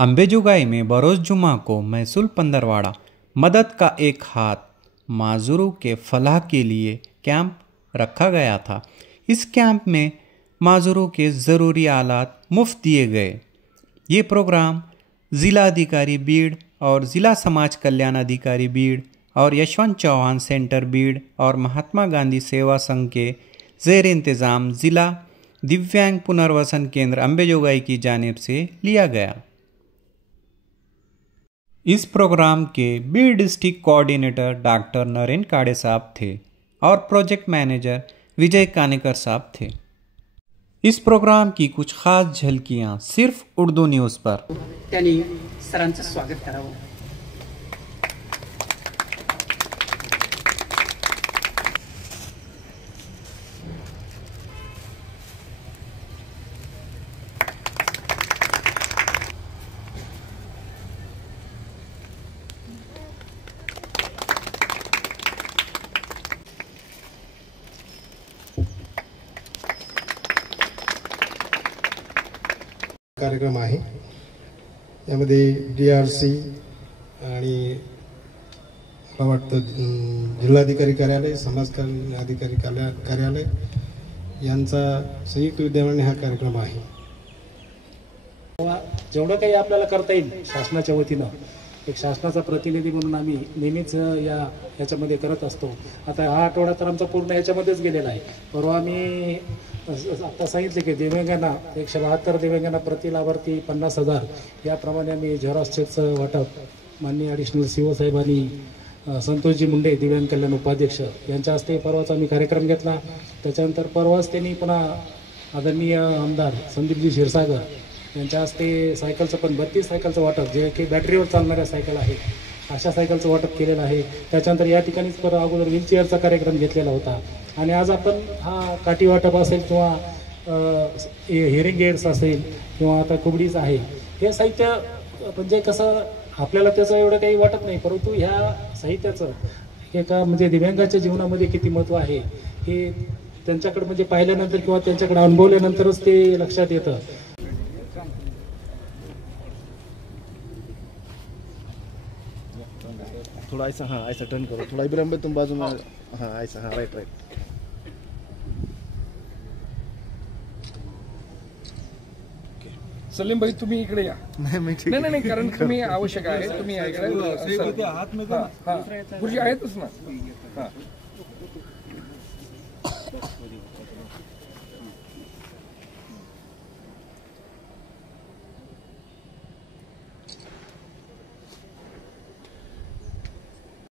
अंबेजोगाई में बरोज़ जुमा को महसूल पंदरवाड़ा मदद का एक हाथ माजूरों के फलाह के लिए कैंप रखा गया था। इस कैंप में माजूरों के ज़रूरी आलात मुफ्त दिए गए। ये प्रोग्राम ज़िला अधिकारी बीड़ और ज़िला समाज कल्याण अधिकारी बीड़ और यशवंत चौहान सेंटर बीड़ और महात्मा गांधी सेवा संघ के ज़ेर इंतज़ाम ज़िला दिव्यांग पुनर्वसन केंद्र अंबेजोगाई की जानिब से लिया गया। इस प्रोग्राम के Beed district coordinator doctor Naren Kade साहब थे और प्रोजेक्ट मैनेजर विजय कानेकर साहब थे। इस प्रोग्राम की कुछ खास झलकियां सिर्फ उर्दू न्यूज़ पर। त्यांनी सरांचं स्वागत करावं। कार्यक्रम आहे यामध्ये DRC आणि मला वाटतं जिल्हाधिकारी कार्यालय समाज कल्याण अधिकारी कार्यालय यांचा संयुक्त विद्यमाने हा कार्यक्रम आहे। जेवढं काही आपल्याला करता येईल शासनाच्या वतीनं एक शासनाचा प्रतिनिधी म्हणून आम्ही नेहमीच याच्यामध्ये करत असतो। आता हा आठवडा तर आमचा पूर्ण याच्यामध्येच गेलेला आहे। परवा आम्ही आता सांगितले की दिव्यांगांना 172 दिव्यांगांना प्रति लाभार्थी 50,000 याप्रमाणे आम्ही झेरॉक्स चेकचं वाटप माननीय ॲडिशनल CO साहेबांनी संतोषजी मुंडे दिव्यांग कल्याण उपाध्यक्ष यांच्या हस्ते परवाचा आम्ही कार्यक्रम घेतला। त्याच्यानंतर परवाच त्यांनी पुन्हा आदरणीय आमदार संदीपजी क्षीरसागर यांच्या हस्ते सायकलचं पण 32 सायकलचं वाटप जे की बॅटरीवर चालणाऱ्या सायकल आहे अशा सायकलचं वाटप केलेलं आहे। त्याच्यानंतर या ठिकाणीच अगोदर व्हीलचेअरचा कार्यक्रम घेतलेला होता आणि आज आपण हा काठी वाटप असेल किंवा हिअरिंग एड्स असेल किंवा आता कुबडीच आहे हे साहित्य म्हणजे कसं आपल्याला त्याचं एवढं काही वाटत नाही, परंतु ह्या साहित्याचं एका म्हणजे दिव्यांगाच्या जीवनामध्ये किती महत्त्व आहे हे त्यांच्याकडे म्हणजे पाहिल्यानंतर किंवा त्यांच्याकडे अनुभवल्यानंतरच ते लक्षात येतं। थोड़ा ऐसा, हाँ ऐसा टर्न करो, थोड़ा इब्राहिम भाई तुम बाजू में, हाँ ऐसा, हाँ राइट। सलीम भाई तुम्ही इकडे या। नाही कारण तुम्ही आवश्यक आहे, तुम्ही इकडे हात में गुरुजी आहेतच ना।